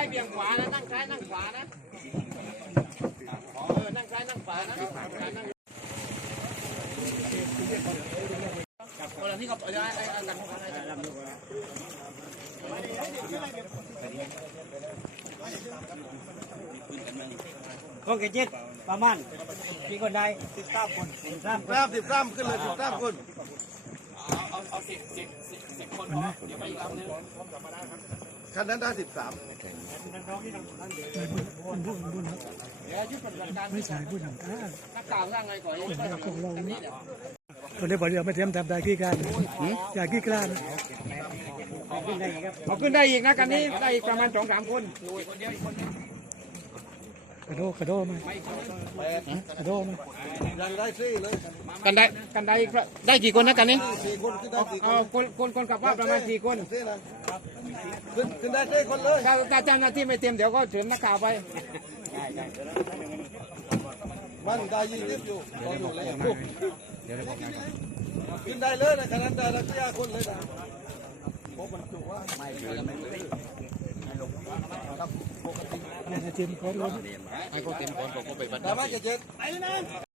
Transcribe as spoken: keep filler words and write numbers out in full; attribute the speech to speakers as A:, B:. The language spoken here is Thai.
A: ายเบี่ยงขวานะนั่งซ้ายนั่งขวานะเออนั่งซ้ายนั่งขวานะนั่งคนละที่เขาเอาไอ้ไอ้กัน
B: ก็เกจิตประมาณกี่คนได้สิบสามคนสิบสามคนสิบสามขึ้นเลยสิบสามคน
A: เอาเอาสิบสิบสิบสิบคนพอเดี๋ยวไปอีกลำนึง
C: คันนั้นได้สิบสาม
D: ไม่ใช่ผู้ทำการ
A: นักข่าวสร้างไงก่อน
D: ของเราตอนนี้บอกเดี๋ยวไม่เตรียมทำได้กี่การอยากกี่การ
A: เอาขึ้นได้อีกนะกันนี้ได้อีกประมาณสองสามคน
D: กระโดดกระโดดไหมกระโดดไหม
C: ยังได้ซี่เลย
A: กันได้กันได้ได้กี่คนนะกันนี้
C: สี่คนขึ้นได้สี่คน
A: เอาคนคนคนขับว่าประมาณสี่คน
C: ขึ้นขึ้นได้ซี่คนเลย
A: ถ้าถ้าเจ้าหน้าที่ไม่เตรียมเดี๋ยวก็เชิญนักข่าวไป
C: มันได้ยี่สิบอยู่ตอนอยู่เลยขึ้นได้เลยนะขนาดได้แล้วก็ยาคนเลยนะผมบรรจุว่าไม่
D: จิมโค้ดลง
A: ให้เขาเตรียมคนผมก็ไปบรรจุ
C: แต่ว่าจะเจ็ด